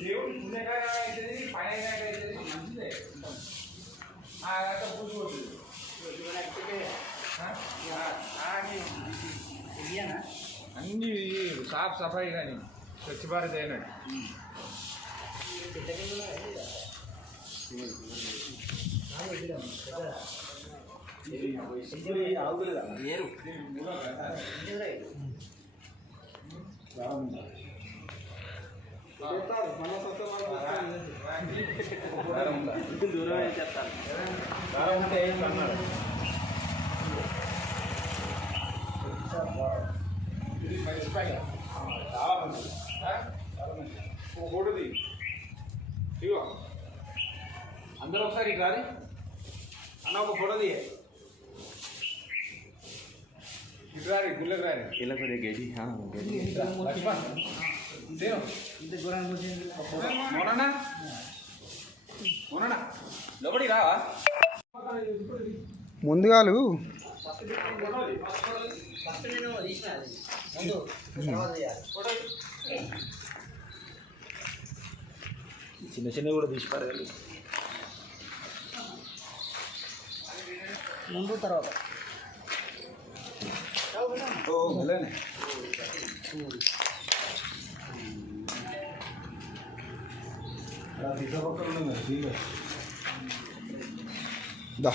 దేవుడు పుణ్యకాయ అవుతుంది పైన అవుతుంది మంచిదే పూసుకోవచ్చు అన్నీ సాఫ్ సఫాయి కానీ స్వచ్ఛ భారత్ అయినాడు దూరం చెప్తాను ఫోటోది ఇగో అందరూ ఒకసారి రాది అన్న ఒక ఫోటో తీయ ఇటు రారి గుళ్ళకి రారి ఇలా కూడా గడి మోనా మోనా లోపలికి రావా ముందుగాలు చిన్న చిన్న కూడా తీసి పారగలి ముందు తర్వాత దా